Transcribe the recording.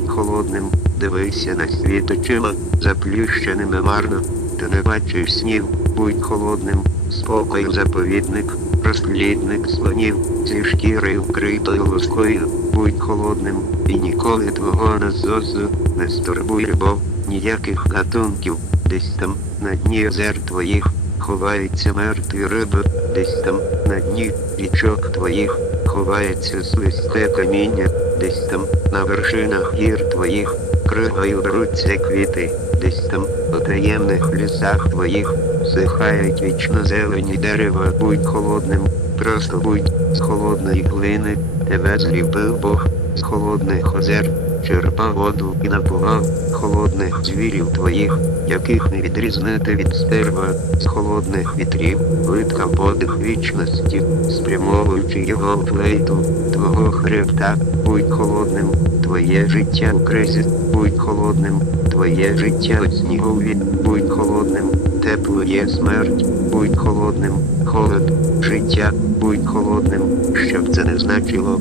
холодним, дивися на світ очима, заплющеними марно, ти не бачиш снів, будь холодним, спокій заповідник, розслідник слонів, зі шкіри вкритою лускою, будь холодним, і ніколи твого назосу не стурбуй любов, ніяких гатунків, десь там на дні озер твоїх. Ховаються мертві риби, десь там на дні річок твоїх, ховається слизьке каміння, десь там на вершинах гір твоїх, кригою беруться квіти, десь там у таємних лісах твоїх, сихають вічно зелені дерева, будь холодним, просто будь з холодної глини, тебе зліпив Бог, з холодних озер, черпав воду і напував холодних звірів твоїх, яких не відрізнити від стерва, з холодних вітрів, виткав подих вічності, спрямовуючи його в флейту твого хребта, будь холодним, твоє життя у кризі, будь холодним, твоє життя у снігові, будь холодним, тепло є смерть, будь холодним, холод, життя, будь холодним, щоб це не значило,